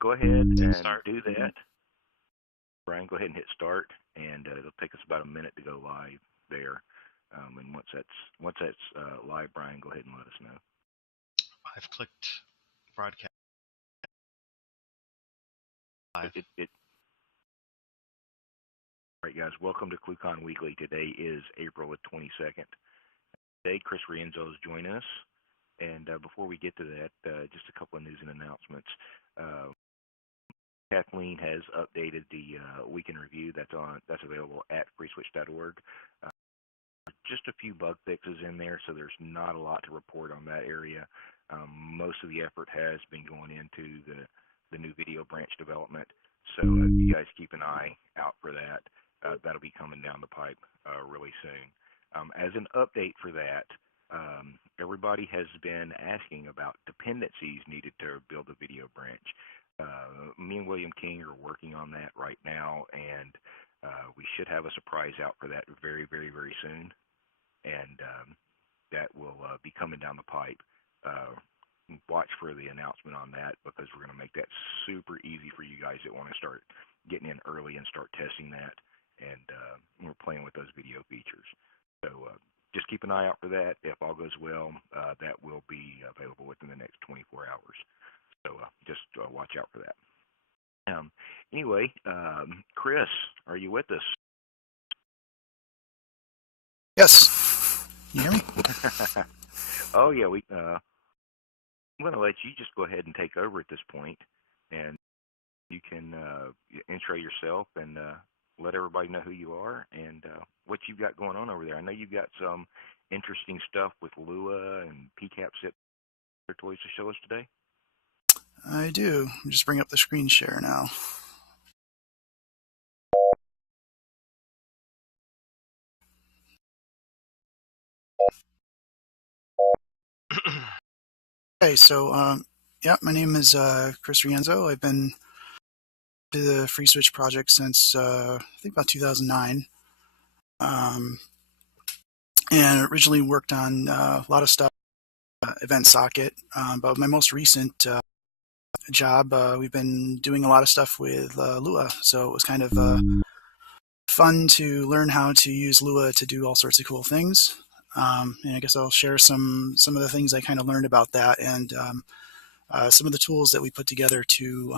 go ahead and Start. do that. Brian, go ahead and hit start, and it'll take us about a minute to go live there. And once that's live, Brian, go ahead and let us know. I've clicked broadcast live. All right, guys, welcome to ClueCon Weekly. Today is April the 22nd. Today, Chris Rienzo is joining us. And before we get to that, just a couple of news and announcements. Kathleen has updated the week in review that's available at FreeSWITCH.org. Just a few bug fixes in there, so there's not a lot to report on that area. Most of the effort has been going into the new video branch development, so you guys keep an eye out for that. That'll be coming down the pipe really soon. As an update for that, everybody has been asking about dependencies needed to build a video branch. Me and William King are working on that right now, and we should have a surprise out for that very, very, very soon. And that will be coming down the pipe. Watch for the announcement on that, because we're going to make that super easy for you guys that want to start getting in early and start testing that. And we're playing with those video features. So just keep an eye out for that. If all goes well, that will be available within the next 24 hours. So just watch out for that. Anyway, Chris, are you with us? Yes. You hear me? Oh, yeah. I'm going to let you just go ahead and take over at this point, and you can intro yourself and let everybody know who you are and what you've got going on over there. I know you've got some interesting stuff with Lua and PCAP Zip toys to show us today. I do. Just bring up the screen share now. Okay, so yeah, my name is Chris Rienzo. I've been to the FreeSWITCH project since I think about 2009, and originally worked on a lot of stuff, Event Socket. But my most recent job, we've been doing a lot of stuff with Lua, so it was kind of fun to learn how to use Lua to do all sorts of cool things. And I guess I'll share some of the things I kind of learned about that, and some of the tools that we put together to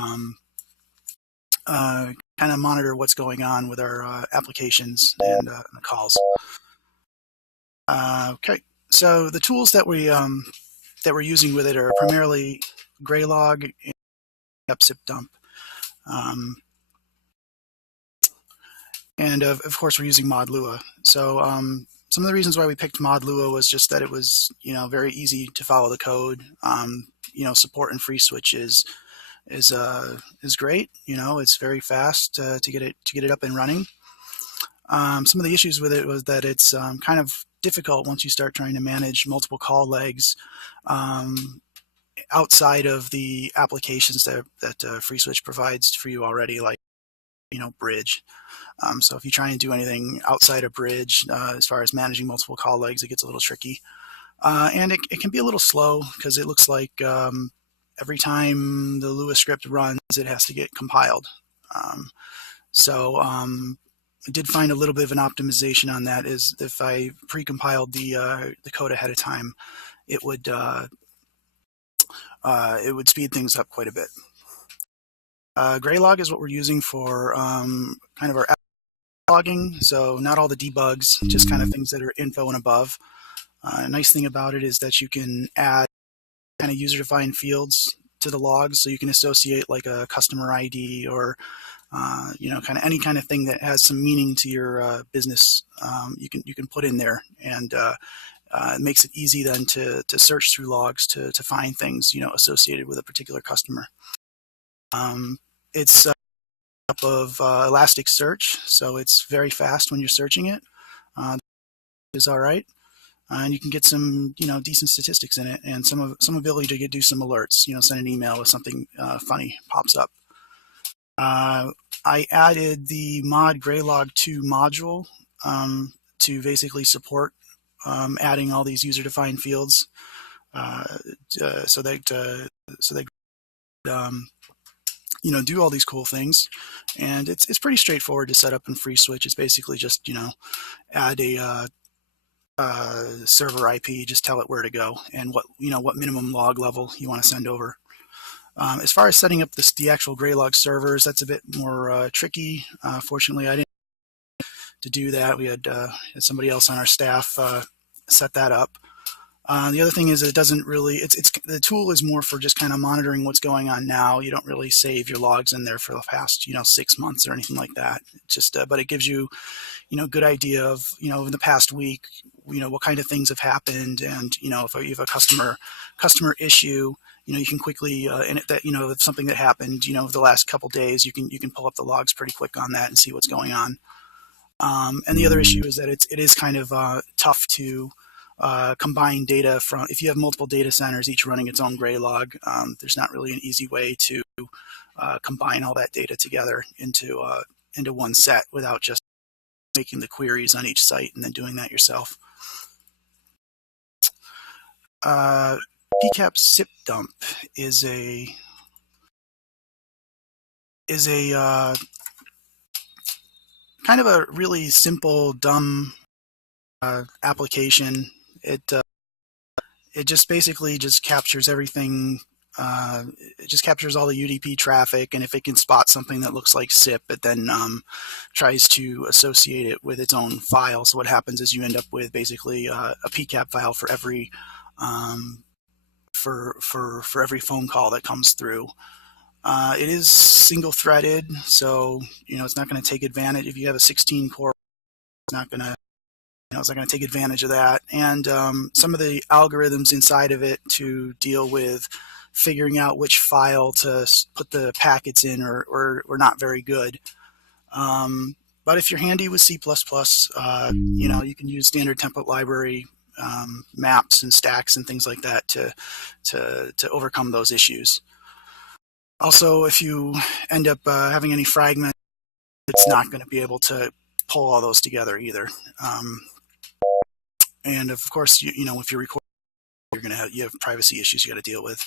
kind of monitor what's going on with our applications and the calls. Okay, so the tools that we're using with it are primarily Graylog and zipdump. And of course, we're using mod Lua. So some of the reasons why we picked mod Lua was just that it was, very easy to follow the code. Support in FreeSWITCH is great. It's very fast to get it up and running. Some of the issues with it was that it's kind of difficult once you start trying to manage multiple call legs outside of the applications that FreeSWITCH provides for you already, like Bridge. So if you try and do anything outside of Bridge, as far as managing multiple call legs, it gets a little tricky. And it can be a little slow, because it looks like every time the Lua script runs, it has to get compiled. So I did find a little bit of an optimization on that, is if I pre-compiled the code ahead of time, it would speed things up quite a bit. Graylog is what we're using for kind of our logging, so not all the debugs, just kind of things that are info and above. A nice thing about it is that you can add kind of user-defined fields to the logs, so you can associate like a customer ID or kind of any kind of thing that has some meaning to your business. You can put in there, and it makes it easy then to search through logs to find things associated with a particular customer. It's up of Elasticsearch, so it's very fast when you're searching it. Is all right, and you can get some decent statistics in it, and some ability to do some alerts. Send an email if something funny pops up. I added the mod Graylog 2 module to basically support adding all these user-defined fields, so that do all these cool things. And it's pretty straightforward to set up in FreeSWITCH. It's basically just, add a server IP, just tell it where to go and what minimum log level you want to send over. As far as setting up the actual Graylog servers, that's a bit more tricky. Fortunately, I didn't to do that. We had somebody else on our staff set that up. The other thing is it doesn't really, the tool is more for just kind of monitoring what's going on now. You don't really save your logs in there for the past, 6 months or anything like that. Just, but it gives you, good idea of, in the past week, what kind of things have happened. And, if you have a customer issue, you can quickly, if something that happened, the last couple days, you can pull up the logs pretty quick on that and see what's going on. And the other issue is that it is kind of tough to combine data from, if you have multiple data centers, each running its own Graylog, there's not really an easy way to combine all that data together into one set without just making the queries on each site and then doing that yourself. PCAP SIP dump is a kind of a really simple, dumb application. It just basically just captures everything. It just captures all the UDP traffic, and if it can spot something that looks like SIP, it then tries to associate it with its own file. So what happens is you end up with basically a PCAP file for every for every phone call that comes through. It is single-threaded, so it's not going to take advantage. If you have a 16-core, it's not going to take advantage of that. And some of the algorithms inside of it to deal with figuring out which file to put the packets in are not very good. But if you're handy with C++, you can use standard template library maps and stacks and things like that to overcome those issues. Also, if you end up having any fragments, it's not going to be able to pull all those together either. And of course, if you're recording, you have privacy issues you got to deal with.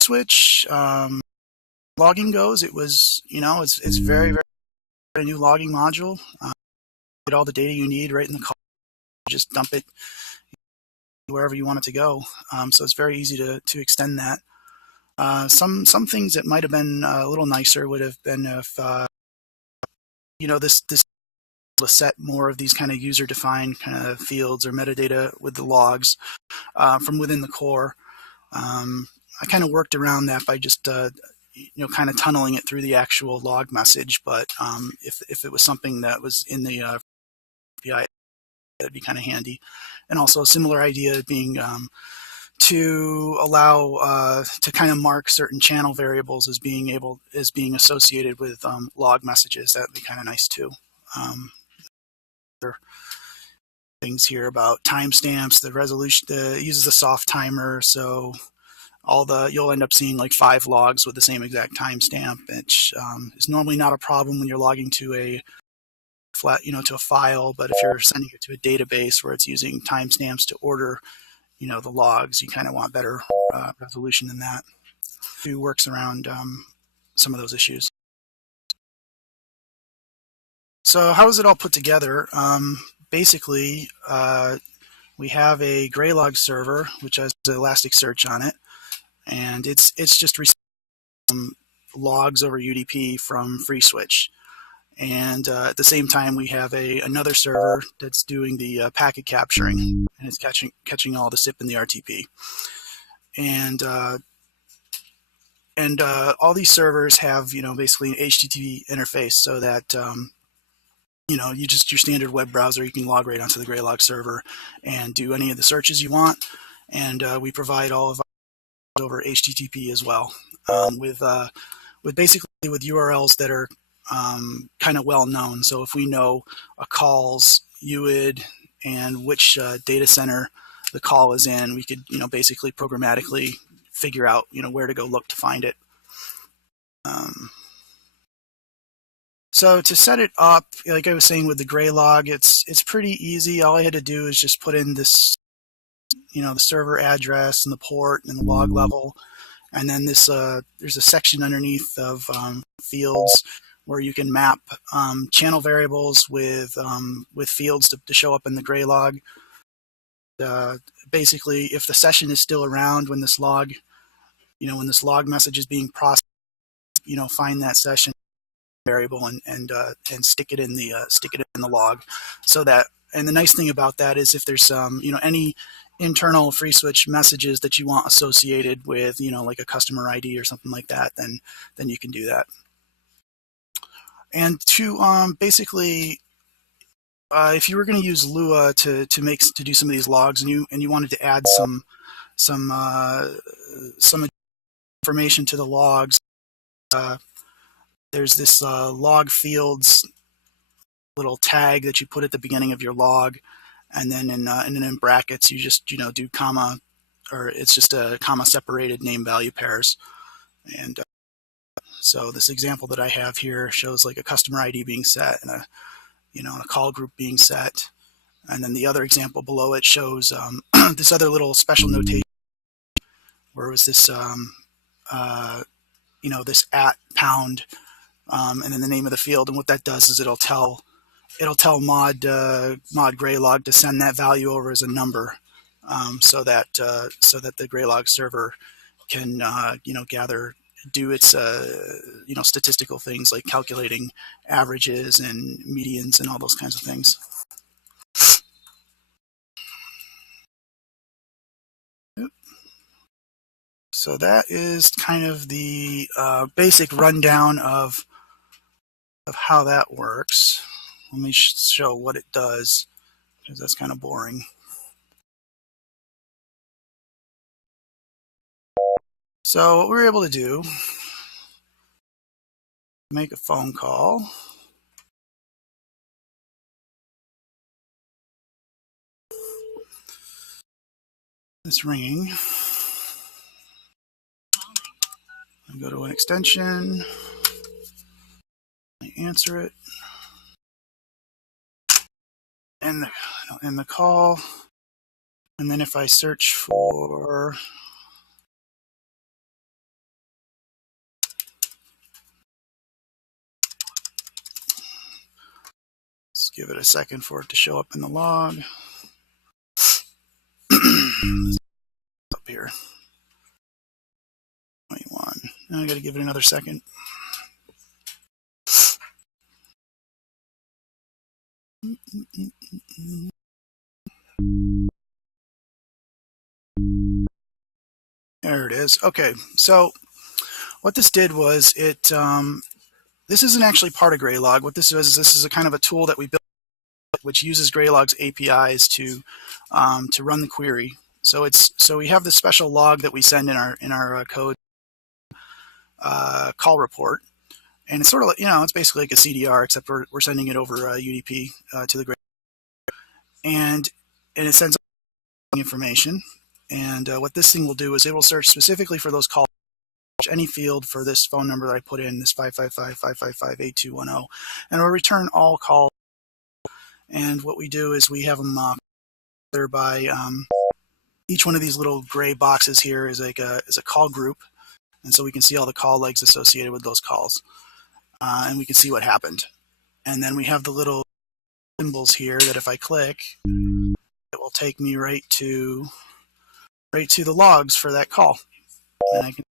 Switch logging goes, it was it's very, very new logging module. Get all the data you need right in the call. Just dump it wherever you want it to go. So it's very easy to extend that. Some things that might have been a little nicer would have been if this to set more of these kind of user-defined kind of fields or metadata with the logs from within the core. I kind of worked around that by just kind of tunneling it through the actual log message. But if it was something that was in the API, that'd be kind of handy. And also a similar idea being to allow to kind of mark certain channel variables as being associated with log messages. That'd be kind of nice too. There are things here about timestamps. The resolution uses a soft timer, so you'll end up seeing like 5 logs with the same exact timestamp, which is normally not a problem when you're logging to a to a file. But if you're sending it to a database where it's using timestamps to order the logs, you kind of want better resolution than that. It works around some of those issues. So how is it all put together? Basically, we have a Graylog server which has Elasticsearch on it, and it's just receiving logs over UDP from FreeSWITCH. And at the same time, we have another server that's doing the packet capturing, and it's catching all the SIP and the RTP. And all these servers have basically an HTTP interface, so that your standard web browser, you can log right onto the Graylog server and do any of the searches you want. And we provide all of our over HTTP as well, with URLs that are kind of well known. So if we know a call's UID and which data center the call is in, we could basically programmatically figure out where to go look to find it. So to set it up, like I was saying with the Graylog, it's pretty easy. All I had to do is just put in this, the server address and the port and the log level, And then this there's a section underneath of fields where you can map channel variables with fields to show up in the gray log. Basically, if the session is still around when this log, when this log message is being processed, find that session variable and stick it in the log, so that. And the nice thing about that is if there's any internal FreeSWITCH messages that you want associated with like a customer ID or something like that, then you can do that. And to basically, if you were going to use Lua to do some of these logs, and you wanted to add some information to the logs, there's this log fields little tag that you put at the beginning of your log, and then in brackets you just do comma, or it's just a comma separated name value pairs. And so this example that I have here shows like a customer ID being set and a call group being set, and then the other example below it shows this other little special notation where it was this this @ pound and then the name of the field. And what that does is it'll tell mod Graylog to send that value over as a number, so that the Graylog server can do its statistical things like calculating averages and medians and all those kinds of things. So that is kind of the basic rundown of how that works. Let me show what it does, because that's kind of boring. So what we're able to do, make a phone call. It's ringing. I go to an extension. I answer it. And the call. And then if I search for give it a second for it to show up in the log. Up here. 21. Now I got to give it another second. There it is. Okay, so what this did was it. This isn't actually part of Graylog. What this is this is a kind of a tool that we built, which uses Graylog's APIs to run the query. So we have this special log that we send in our code call report, and it's sort of it's basically like a CDR, except we're sending it over UDP to the Graylog, and it sends information. And what this thing will do is it will search specifically for those calls, any field for this phone number that I put in, this 555-555-8210, and it will return all calls. And what we do is we have them by each one of these little gray boxes here is a call group, and so we can see all the call legs associated with those calls, and we can see what happened. And then we have the little symbols here that if I click, it will take me right to the logs for that call, and I can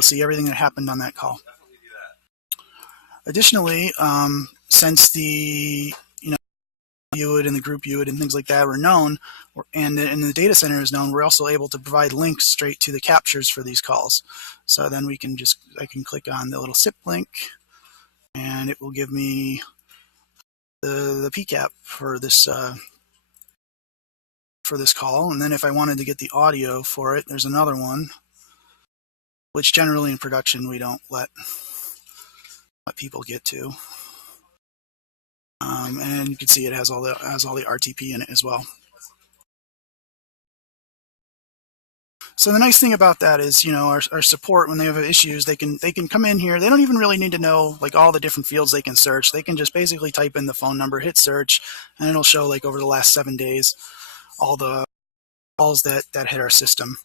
see everything that happened on that call. Additionally, since the UID and the group UID and things like that were known, and the data center is known, we're also able to provide links straight to the captures for these calls. So then I can click on the little SIP link, and it will give me the PCAP for this call. And then if I wanted to get the audio for it, there's another one, which generally in production we don't let people get to. And you can see it has all the RTP in it as well. So the nice thing about that is, our support, when they have issues, they can come in here. They don't even really need to know like all the different fields they can search. They can just basically type in the phone number, hit search, and it'll show like over the last 7 days all the calls that hit our system.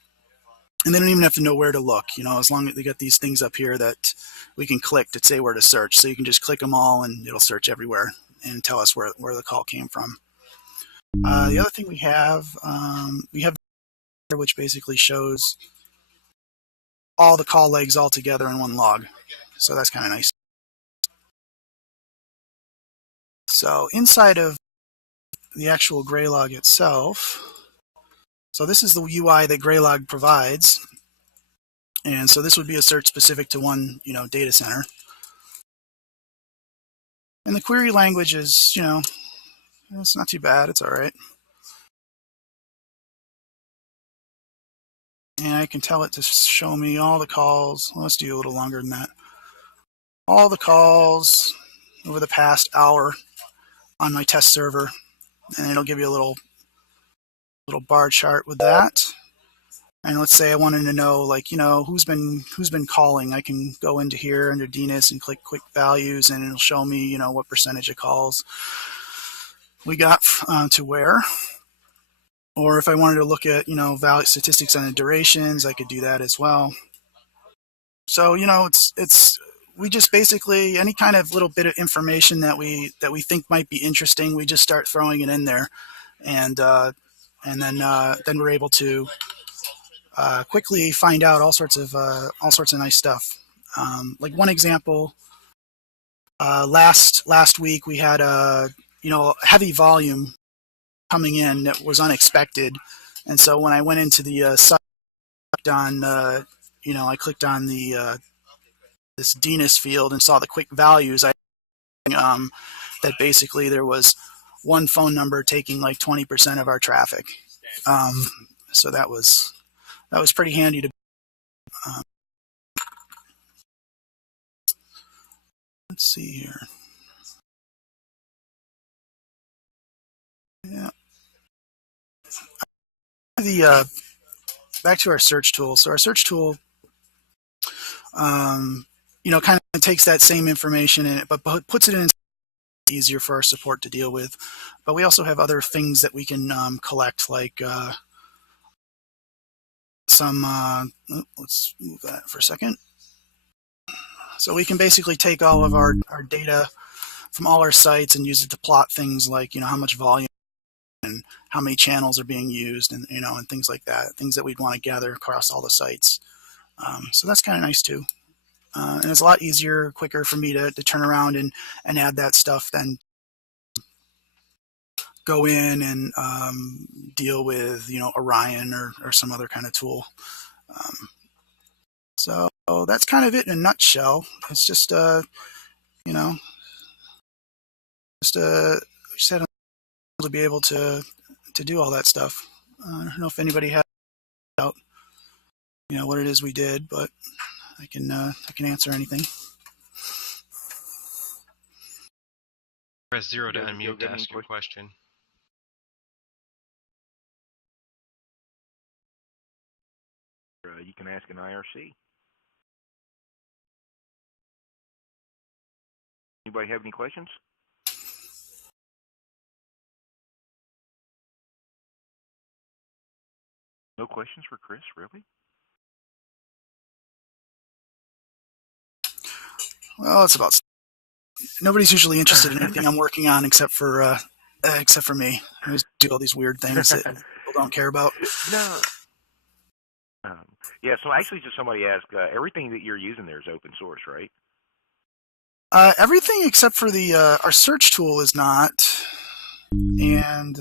And they don't even have to know where to look, as long as they got these things up here that we can click to say where to search. So you can just click them all and it'll search everywhere and tell us where the call came from. The other thing we have which basically shows all the call legs all together in one log. So that's kind of nice. So inside of the actual Graylog itself, so this is the UI that Graylog provides. And so this would be a search specific to one, data center. And the query language is, it's not too bad. It's all right. And I can tell it to show me all the calls. Well, let's do a little longer than that. All the calls over the past hour on my test server. And it'll give you a little bar chart with that. And let's say I wanted to know, who's been calling. I can go into here under DNIS and click quick values, and it'll show me, what percentage of calls we got to where. Or if I wanted to look at, value statistics on the durations, I could do that as well. So, we just basically, any kind of little bit of information that we think might be interesting, we just start throwing it in there, and then we're able to quickly find out all sorts of nice stuff. Like one example, last week we had a heavy volume coming in that was unexpected, and so when I went into the site on I clicked on the this DNIS field and saw the quick values. That basically there was one phone number taking like 20% of our traffic. So that was pretty handy to. Let's see here. Yeah. The back to our search tool. So our search tool, kind of takes that same information in it, but puts it in easier for our support to deal with. But we also have other things that we can collect, like some. Let's move that for a second. So we can basically take all of our data from all our sites and use it to plot things like how much volume and how many channels are being used, and and things like that. Things that we'd want to gather across all the sites. So that's kind of nice too. And it's a lot easier, quicker for me to turn around and add that stuff than go in and deal with Orion or some other kind of tool. So that's kind of it in a nutshell. It's just we just had to be able to do all that stuff. I don't know if anybody had out what it is we did, but I can answer anything. Press 0 to unmute to ask your question. You can ask an IRC. Anybody have any questions? No questions for Chris, really? Well, it's about. Nobody's usually interested in anything I'm working on except for me. I always do all these weird things that people don't care about. No. Yeah, so actually just somebody asked, everything that you're using there is open source, right? Everything except for the our search tool is not, and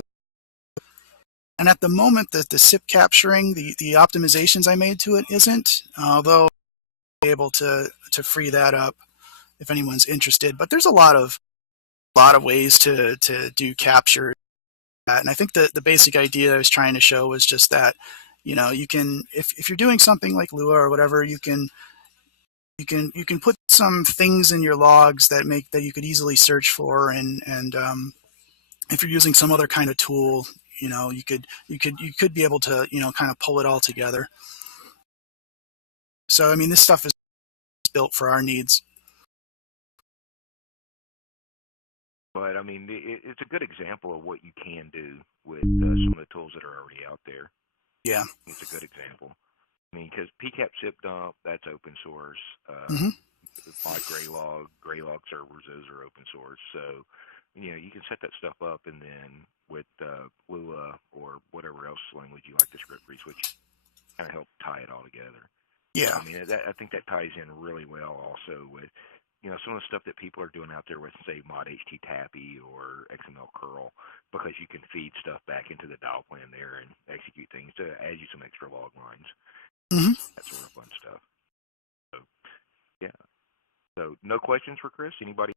at the moment that the SIP capturing, the optimizations I made to it isn't, although I'll be able to free that up if anyone's interested. But there's a lot of ways to do capture. And I think the basic idea I was trying to show was just that, you can, if you're doing something like Lua or whatever, you can put some things in your logs that you could easily search for, and if you're using some other kind of tool, you could be able to kind of pull it all together. So I mean, this stuff is built for our needs. But I mean, it's a good example of what you can do with some of the tools that are already out there. Yeah, It's a good example. I mean, because PCAP zip dump, that's open source. Mm-hmm. Mod Graylog servers, those are open source. So, you can set that stuff up, and then with Lua or whatever else language you like to script FreeSWITCH, kind of help tie it all together. Yeah. I mean, I think that ties in really well also with, some of the stuff that people are doing out there with, say, mod HTTAPI or XML curl, because you can feed stuff back into the dial plan there and execute things to add you some extra log lines. Mm-hmm. That sort of fun stuff. So, yeah. So, no questions for Chris? Anybody?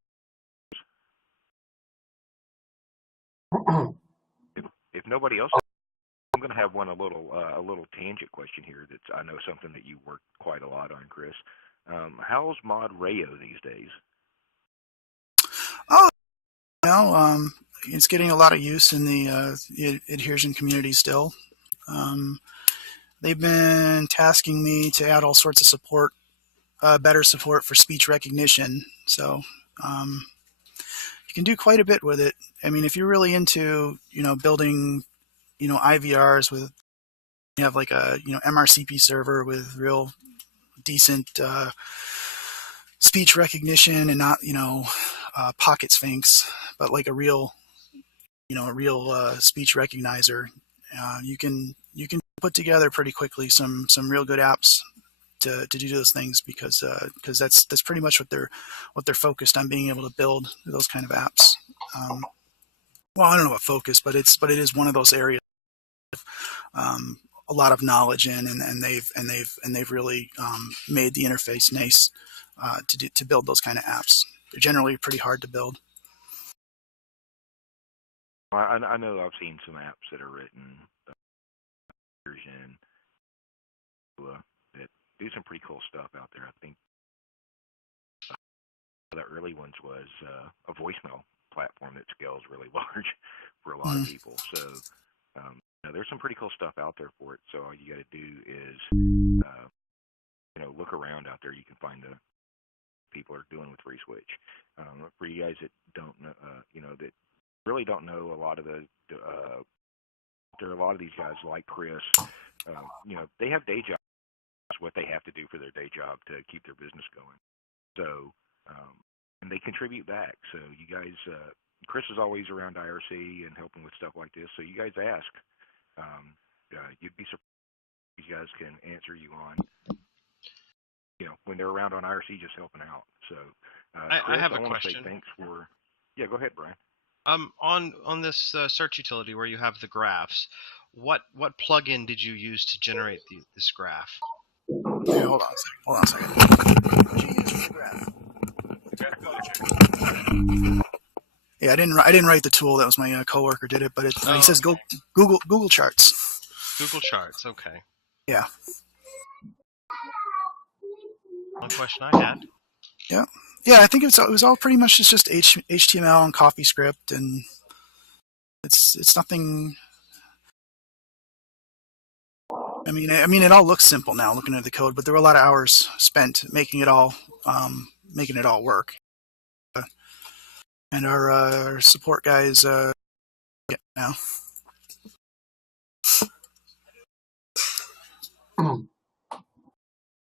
If nobody else, I'm going to have a little tangent question here. That's, I know, something that you work quite a lot on, Chris. How's mod Rayo these days? Oh, it's getting a lot of use in the adhesion community still. They've been tasking me to add all sorts of support, better support for speech recognition. So you can do quite a bit with it. I mean, if you're really into, building, IVRs with, you have like a, MRCP server with real decent speech recognition and not, pocket sphinx, but like a real speech recognizer. You can put together pretty quickly some real good apps to do those things, because that's pretty much what they're focused on, being able to build those kind of apps. Well, I don't know what focus, but it is one of those areas a lot of knowledge in, and they've really made the interface nice to build those kind of apps. They're generally pretty hard to build. I know I've seen some apps that are written version that do some pretty cool stuff out there. I think the early ones was a voicemail platform that scales really large for a lot of people. So there's some pretty cool stuff out there for it. So all you got to do is look around out there. You can find the people are doing with FreeSWITCH. For you guys that don't know, that really don't know a lot of there are a lot of these guys like Chris. They have day jobs. What they have to do for their day job to keep their business going. So, and they contribute back. So you guys, Chris is always around IRC and helping with stuff like this. So you guys ask. You'd be surprised these guys can answer you on, when they're around on IRC just helping out. So, Chris, I have a want question. to say thanks for. Yeah, go ahead, Brian. On this search utility where you have the graphs, what plugin did you use to generate this graph? Yeah, hold on a second. What did you use for the graph? Yeah, I didn't write the tool. That was my coworker did it, but he says go Google Charts. Google Charts, okay. Yeah. One question I had. Yeah, I think it was all pretty much just HTML and CoffeeScript, and it's nothing. I mean, it all looks simple now looking at the code, but there were a lot of hours spent making it all work. And our support guys now.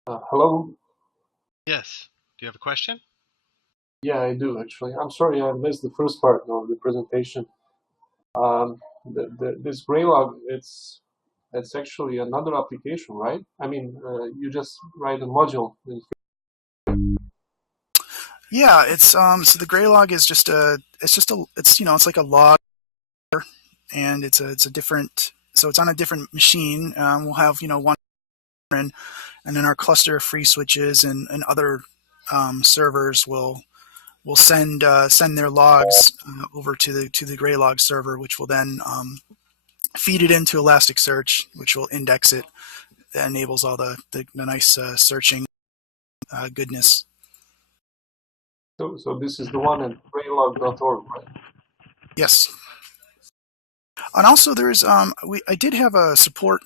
Hello? Yes. Do you have a question? Yeah, I do actually. I'm sorry I missed the first part of the presentation. This Graylog, it's actually another application, right? I mean, you just write a module. Yeah, it's so the Graylog is it's like a log, and it's a different, so it's on a different machine. We'll have one, and then our cluster of FreeSWITCHes and other servers will send their logs over to the Graylog server, which will then feed it into Elasticsearch, which will index it. That enables all the nice searching goodness. So this is the one at graylog.org, right? Yes. And also, there's I did have a support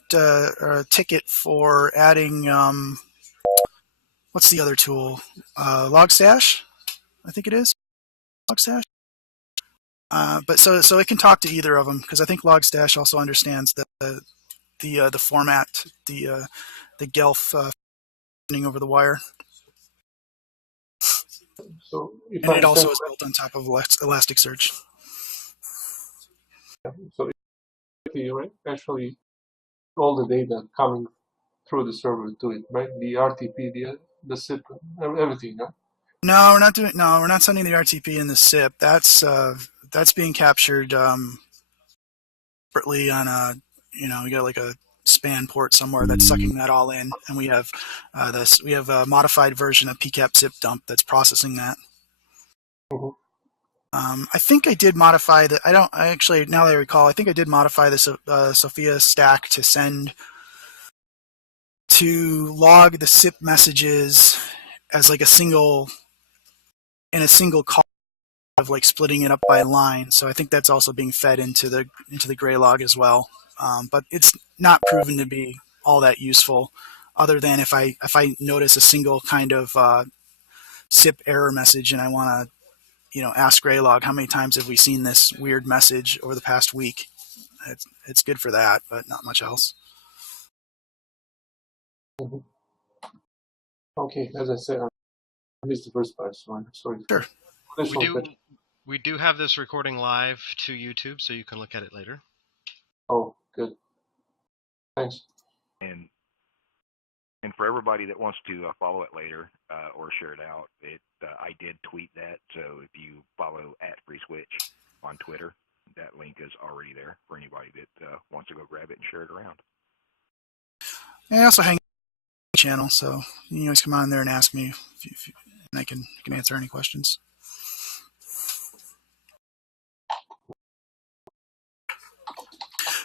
ticket for adding what's the other tool? Logstash, I think it is. Logstash. But so it can talk to either of them, because I think Logstash also understands the format, the Guelph running over the wire. So if And I it understand, also is built on top of Elasticsearch. so right, actually all the data coming through the server to it, right? The RTP, the SIP, everything. Huh? No, we're not doing. No, we're not sending the RTP in the SIP. That's being captured separately on a. We got like a span port somewhere that's sucking that all in, and we have this. We have a modified version of PCAP zip dump that's processing that. Mm-hmm. I think I did modify the. I actually, now that I recall, I think I did modify the Sophia stack to log the SIP messages as like a single call of like splitting it up by line. So I think that's also being fed into the gray log as well. But it's not proven to be all that useful, other than if I notice a single kind of SIP error message and I want to ask Graylog how many times have we seen this weird message over the past week. It's good for that, but not much else. Mm-hmm. Okay, as I said, I missed the first part, so I'm sorry. Sure. We do have this recording live to YouTube, so you can look at it later. Oh, good. Thanks. And for everybody that wants to follow it later or share it out, I did tweet that. So if you follow @FreeSWITCH on Twitter, that link is already there for anybody that wants to go grab it and share it around. And I also hang out channel, so you can always come on there and ask me, and I can answer any questions.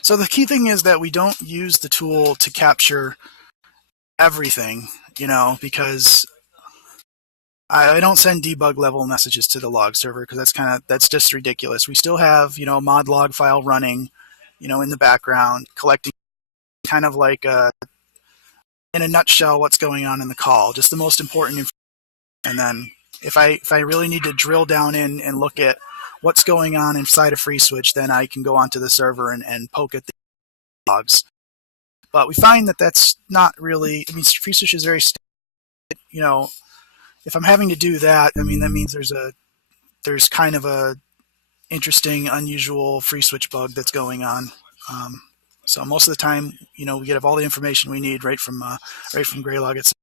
So the key thing is that we don't use the tool to capture everything, because I don't send debug level messages to the log server because that's just ridiculous. We still have mod log file running, in the background, collecting kind of like in a nutshell what's going on in the call, just the most important information. And then if I really need to drill down in and look at what's going on inside of FreeSWITCH, then I can go onto the server and poke at the logs. But we find that that's not really. I mean, FreeSWITCH is very, if I'm having to do that, I mean that means there's kind of a interesting, unusual FreeSWITCH bug that's going on. So most of the time, we get all the information we need right from Graylog itself.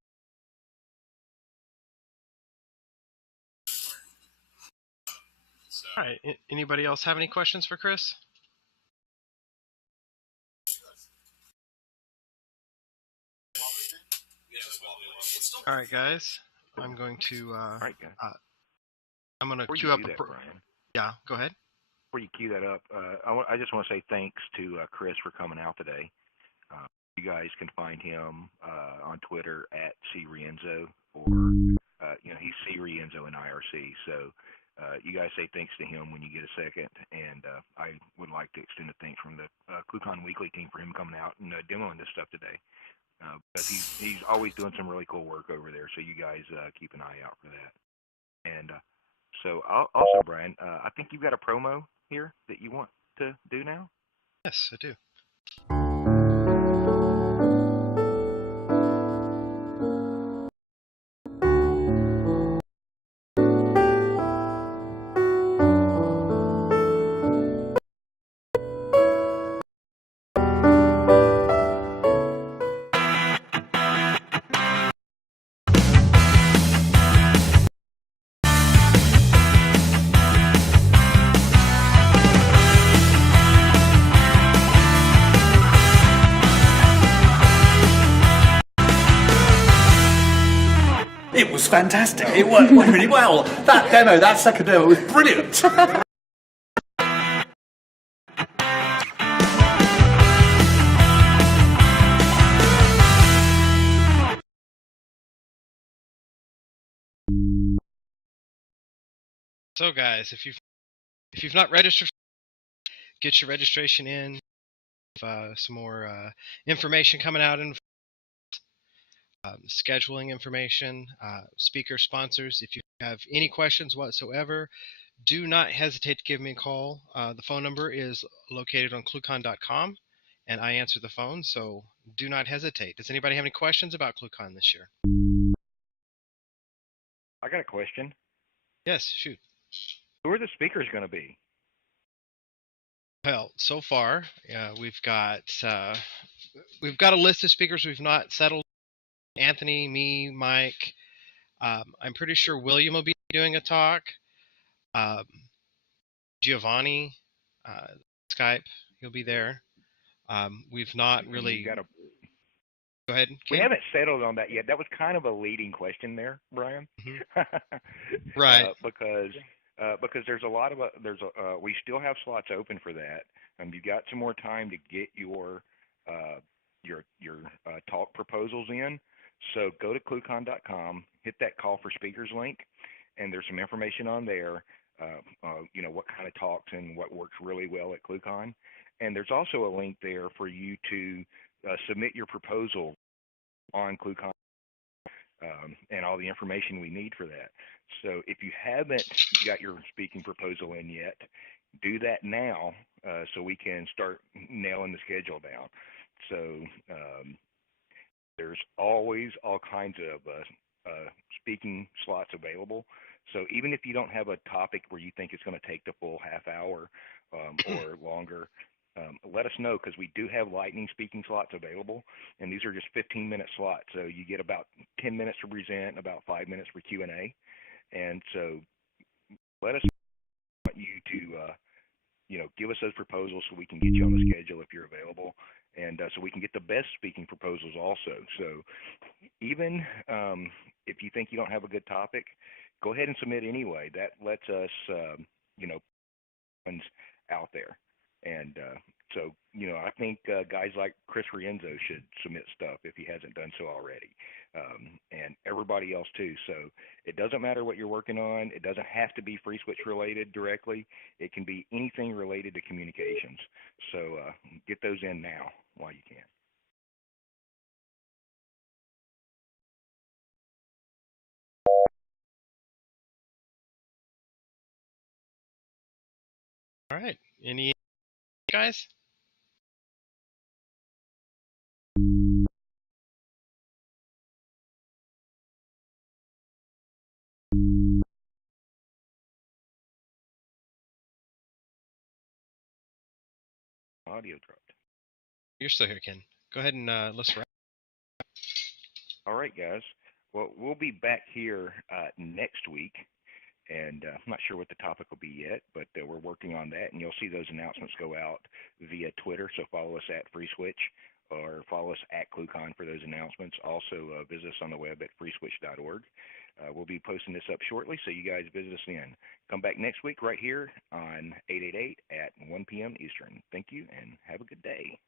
All right. Anybody else have any questions for Chris? All right, guys. I'm going to. All right, guys. I'm going to Before queue you up do a. that, Brian, Yeah, go ahead. before you queue that up, I just want to say thanks to Chris for coming out today. You guys can find him on Twitter @CRienzo, or he's CRienzo in IRC. So you guys say thanks to him when you get a second, and I would like to extend a thanks from the ClueCon Weekly team for him coming out and demoing this stuff today. Because he's always doing some really cool work over there. So you guys keep an eye out for that. And so also, Brian, I think you've got a promo here that you want to do now. Yes, I do. It was fantastic. It worked really well. That second demo was brilliant. So, guys, if you've not registered, get your registration in. Some more information coming out in scheduling information, speaker sponsors. If you have any questions whatsoever, do not hesitate to give me a call. The phone number is located on ClueCon.com, and I answer the phone, so do not hesitate. Does anybody have any questions about ClueCon this year? I got a question. Yes, shoot. Who are the speakers going to be? Well, so far, we've got a list of speakers we've not settled. Anthony, me, Mike. I'm pretty sure William will be doing a talk. Giovanni, Skype, he'll be there. We've not really. Go ahead, Ken. We haven't settled on that yet. That was kind of a leading question there, Brian. Right. Because there's a lot of we still have slots open for that. You've got some more time to get your talk proposals in. So go to ClueCon.com, hit that call for speakers link, and there's some information on there. What kind of talks and what works really well at ClueCon. And there's also a link there for you to submit your proposal on ClueCon and all the information we need for that. So if you haven't got your speaking proposal in yet, do that now so we can start nailing the schedule down. So there's always all kinds of speaking slots available. So even if you don't have a topic where you think it's going to take the full half hour or longer, let us know, because we do have lightning speaking slots available, and these are just 15-minute slots. So you get about 10 minutes to present, about 5 minutes for Q&A. And so let us know you to give us those proposals so we can get you on the schedule if you're available, and so we can get the best speaking proposals also. So even if you think you don't have a good topic, go ahead and submit anyway. That lets us, out there. And so, I think guys like Chris Rienzo should submit stuff if he hasn't done so already, and everybody else too. So it doesn't matter what you're working on. It doesn't have to be FreeSWITCH related directly. It can be anything related to communications. So get those in now while you can. All right. Any guys? Audio dropped. You're still here, Ken. Go ahead and let's wrap. All right, guys. Well, we'll be back here next week, and I'm not sure what the topic will be yet, but we're working on that, and you'll see those announcements go out via Twitter. So follow us at FreeSWITCH or follow us at ClueCon for those announcements. Also, visit us on the web at freeswitch.org. We'll be posting this up shortly, so you guys visit us in. Come back next week right here on 888 at 1 p.m. Eastern. Thank you, and have a good day.